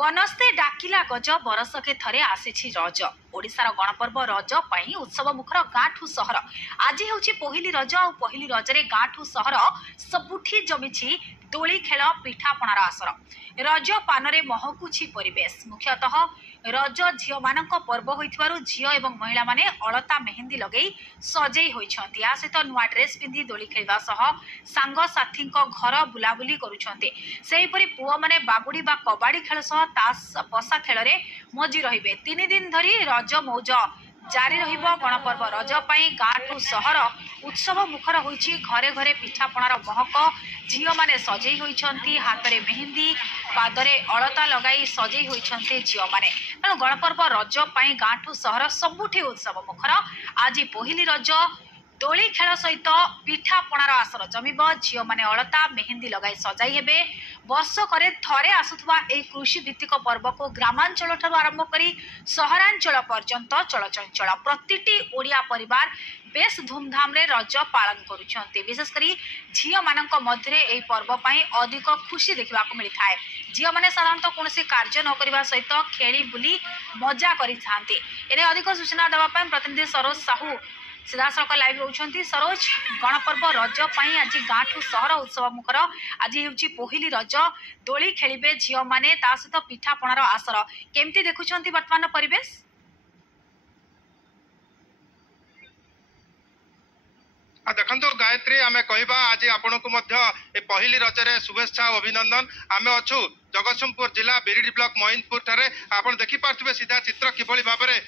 बनस्ते डाकिला गज बरसके थरे आसीछि रज ओडिशार गणपर्व रज पई उत्सव मुखर गाँठू सहर आज हेउछि पहिली रज आ पहिली रजरे गाँठू सहर सबुठी जमिछि दोली खेल पिठापणार आसर रज पानरे महकुछि परिवेश मुख्यतः रज झियो मानक पर्व होइथिबारु झियो एवं महिला माने अलता मेहंदी लगेई सजेई होइछन्ति आ सहित नुआ ड्रेस पिंधि दोली खेलिबा सह सांग साथींको घर बुलाबुली करूछन्ति सेहिपरि पुओ माने बागुडी बा कबाडी खेल सह तास पसा खेलरे मजी रहिबे 3 दिन धरी रज मौज जारी रहिब गणपर्व रज पई गाँठू सहर उत्सव मुखर होइछि घरे घरे पिठापणार महक झियो माने सजेई होइछन्ति हातरे मेहंदी पादरे अलता लगाई सजेई होइछन्ति झियो माने तेणु गणपर्व रज पई गाँठू सहर सबुठी उत्सव मुखर आज पहिली रज दोली खेल सहित पिठापणार आसर जमिब झियो माने अलता मेहंदी लगाई सजाई हेबे वर्षकरे थरे आसुथुवा एई कृषि भित्तिक पर्व को ग्रामांचल ठारू आरंभ करी सहरांचल पर्यंत चलचंचल प्रतिटी ओडिया परिवार बेस धूमधाम रे रज पालन करुछन्ते विशेषकर झियो मानक मध्य एई पर्व पई अधिक खुशी देखा मिलता है झियो माने साधारणतः कौन कार्य न करबा सहित खेली बुली मजा करिथांते एने अधिक सूचना देवा पई प्रतिनिधि सरोज साहू सीधासख लाइव होती सरोज गणपर्व रज पई आज गाँठू सहर उत्सव मुखर आज हेउची पहिली रज दोली खेलिबे झियो माने ता सहित पिठापणार आसर केमती देखुछन्ती वर्तमान परिवेश देखो गायत्री आमे कहबा आज आपण को मध्य पहिली रजरे शुभेच्छा अभिनंदन आमे अच्छु जगतसिंहपुर जिला बिरिडी ब्लॉक मोहिनपुर ठारे आपण देखि पार्थिबे सीधा चित्र किभली भाबरे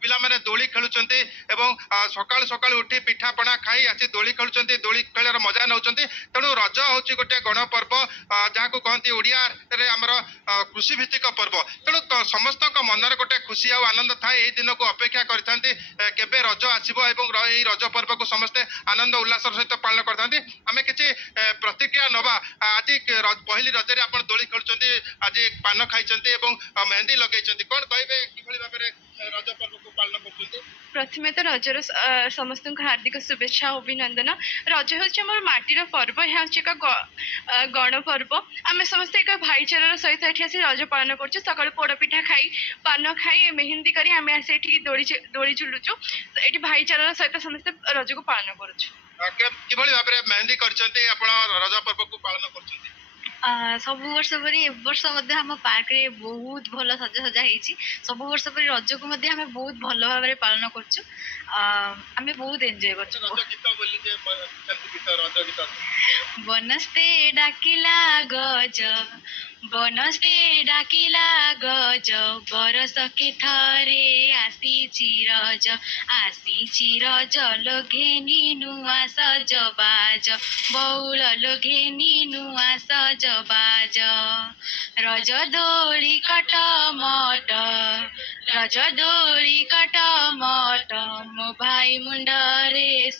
पिला माने दोली खेलुचंती एवं सकाळ सकाळ उठी पिठा पणा खाई आसी दोली खेलुचंती दोली खेलर मजा नउचंती तेणु रज होची गोटे गणपर्व जाहाको कहंती ओडिया रे हमर कृषि भित्तिक पर्व तेणु समस्त मनरे गोटे खुशी आ आनंद थाए एई दिन को अपेक्षा करथांती केबे रज आसीबो एवं एई रज पर्व को समस्ते आनंद उल्लास सहित पालन करथांती आमे किछि प्रतिक्रिया नबा आज पहिली रजरे आपण दोली खेलुचंती आज पान खाइचंती एवं मेहंदी लगेइचंती कोन कहबे किभली भाबरे रज पर्व को पालन करछंती प्रथमे तो रजर समस्त हार्दिक शुभेच्छा अभिनंदन रज हूँ माटीर पर्व यह गण पर्व आम समस्त एक भाईचारार सहित ये रज पालन कर सका पोड़पिठा खाई पान खाई मेहंदी करी आम आसी दोली झुलुचु ये भाईचारार सहित समस्त रज को पालन कर मेहंदी रज पर्व को पालन कर सब वर्ष परी वर्ष आम पार्क रे बहुत भल सजा सजा होती सब वर्ष परी रज को आम बहुत भल भाव पालन करछु आम बहुत एंजॉय करछु बनस्ते डाकिला गज बनस्ते डाकिला गज बरसके थरे आसीछि रज लोघेनी नुआ सजबाज बौल लोघेनी नुआ सजबाज रज दोली कटमट मो भाई मुंडरे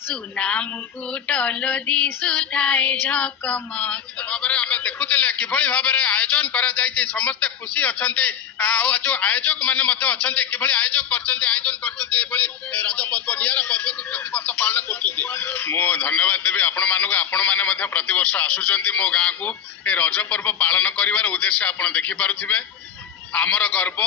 सुना मुकुट लोदी सुथाए झकमक देखुले किभली भाबरे आयोजन करा जायछि समस्त खुशी अछन्ते आ जो आयोजक माने मते अछन्ते किभली आयोजन करछन्ते एभली रज पर्व नियारा पर्व को प्रति वर्ष पालन करछन्ते मो धन्यवाद देबी आपण मानको आपण माने मते प्रति वर्ष आसुचन्ती मो गाँ को ए रज पर्व पालन करिवार उद्देश्य आपण देखि पारुथिबे आमर गर्व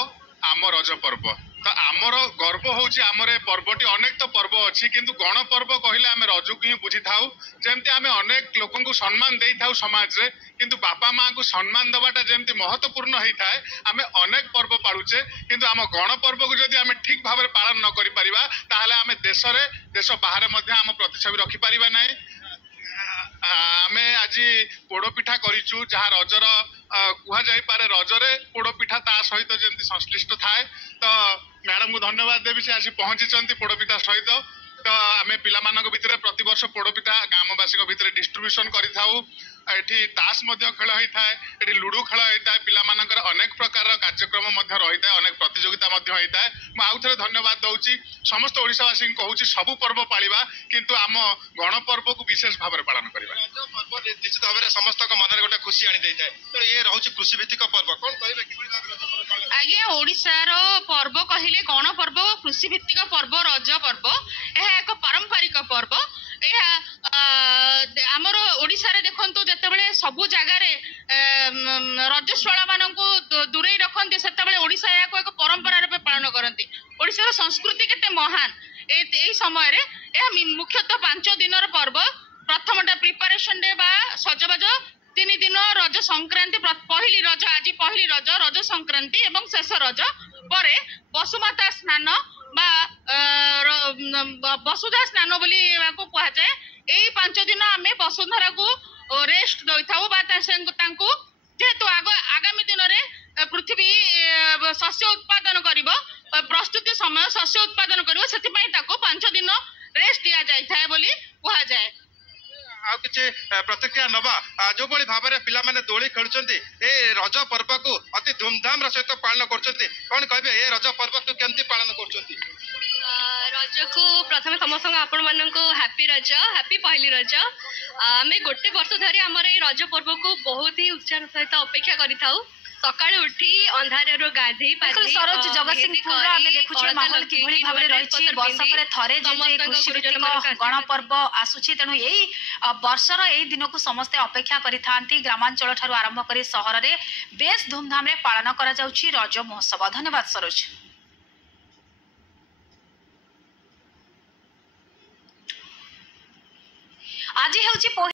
आम रज पर्व तो आमर गर्व होउछि आमर पर्वटी अनेक तो पर्व अच्छी किंतु गण पर्व कहले आम रज को ही बुझी थाउ जेमती आम अनेक लोक को सम्मान दे थाउ समाज रे किंतु बापा माँ को सम्मान दबाटा जेमती महत्वपूर्ण होता है आम अनेक पर्व पालुचे किंतु आम गण पर्व को जदि आम ठीक भाव पालन न करि परिबा ताहाले आम देश बाहर मध्य आम प्रतिच्छवि रखि परिबा नाही आमे आज पोड़पिठा करिचु जहाँ रजर कुहा जाई पारे रजरे पोड़पिठा ता सहित जेमती संश्लिष्ट थाए तो मैडम को धन्यवाद देवी से आज पहुंची पोड़पिठा सहित तो आमे पिला मानक भितरे प्रति वर्ष पोड़पिठा ग्रामवासी भितरे डिस्ट्रीब्यूशन करिथाउ एठी तास मध्य खेल होता है एठी लुडो खेल होता है पिला मानकर अनेक प्रकार कार्यक्रम मध्य रही है अनेक प्रतियोगिता मध्य होता है मु आउ थे धन्यवाद दउची समस्त ओडिशावासी कहूँ सब पर्व पालिबा किंतु आम गण पर्व को विशेष भाव में पालन करबा पर्व निश्चित भाव में समस्त मन गोटे खुशी आनी देता है तो ये रहउची कृषि भित्तिक पर्व कोन कहबे कि आज्ञा ओडिशार पर्व कहले गण पर्व कृषि भित्तिक पर्व रज पर्व यह एक पारंपरिक पर्व आमर ओडिशा रे देखंतु जतेबेले सबु जगार ରଜସ୍ୱଳା ମାନଙ୍କୁ ଦୂରେଇ ରଖନ୍ତି ସେତେବେଳେ ଓଡ଼ିଶା ଏହାକୁ ଏକ ପରମ୍ପରା ରୂପେ ପାଳନ କରନ୍ତି। ଓଡ଼ିଶାର ସଂସ୍କୃତି କେତେ ମହାନ। এই ସମୟରେ ଏହା ମୁଖ୍ୟତଃ 5 ଦିନର ପର୍ବ। ପ୍ରଥମଟା ପ୍ରିପାରେସନ ଡେ ବା ସଜବାଜ, 3 ଦିନ ରଜ ସଂକ୍ରାନ୍ତି, ପହିଲି ରଜ, ଆଜି ପହିଲି ରଜ, ରଜ ସଂକ୍ରାନ୍ତି ଏବଂ ଶେଷ ରଜ ପରେ ବସୁମାତା ସ୍ନାନ বা ବସୁଧା ସ୍ନାନ ବୋଲି ଏହାକୁ କୁହାଯାଏ। এই 5 ଦିନ ଆମେ ବସୁନ୍ଧରାକୁ ରେଷ୍ଟ ଦେଇଥାଉ ବା ତାଙ୍କୁ ଯେହେତୁ ଆଗାମୀ ଦିନରେ ପୃଥିବୀ ଶସ୍ୟ ଉତ୍ପାଦନ କରିବ, ପ୍ରସ୍ତୁତି ସମୟ ଶସ୍ୟ ଉତ୍ପାଦନ କରିବ, ସେଥିପାଇଁ ତାକୁ 5 ଦିନ ରେଷ୍ଟ ଦିଆଯାଇଥାଏ ବୋଲି କୁହାଯାଏ। ଆଉ କିଛି ପ୍ରତିକ୍ରିୟା ନବା। ଯୋଉଭଳି ଭାବରେ ପିଲାମାନେ ଦୋଳି ଖେଳୁଛନ୍ତି ଏ ରଜ ପର୍ବକୁ ଅତି ଧୁମଧାମର ସହିତ ପାଳନ କରୁଛନ୍ତି, କଣ କହିବେ ଏ ରଜ ପର୍ବକୁ କେମିତି ପାଳନ କରୁଛନ୍ତି? ରଜକୁ ପ୍ରଥମେ ସମସ୍ତଙ୍କୁ ଆପଣମାନଙ୍କୁ ହାପି ରଜ, ହାପି ପହିଲି ରଜ। ଆମେ ଗୋଟେ ବର୍ଷ ଧରି ଆମର ଏଇ ରଜ ପର୍ବକୁ ବହୁତ ହି ଉତ୍ସାହ ସହିତ ଅପେକ୍ଷା କରିଥାଉ। ସକାଳୁ ଉଠି ଅନ୍ଧାରରୁ ଗାଧେଇ ସରୋଜ ଜଗତସିଂହପୁର ଆମେ ଦେଖୁଛୁ ମାହୋଲ କିଭଳି ଭାବରେ ରହିଛି। ବର୍ଷକରେ ଥରେ ଯେହେତୁ ଏହି କୃଷି ଭିତ୍ତିକ ଗଣପର୍ବ ଆସୁଛି, ତେଣୁ ଏଇ ବର୍ଷର ଏଇ ଦିନକୁ ସମସ୍ତେ ଅପେକ୍ଷା କରିଥାନ୍ତି। ଗ୍ରାମାଞ୍ଚଳ ଠାରୁ ଆରମ୍ଭ କରି ସହରରେ ବେଶ ଧୁମଧାମରେ ପାଳନ କରାଯାଉଛି ରଜ ମହୋତ୍ସବ। ଧନ୍ୟବାଦ ସରୋଜ। ଆଜି ହେଉଛି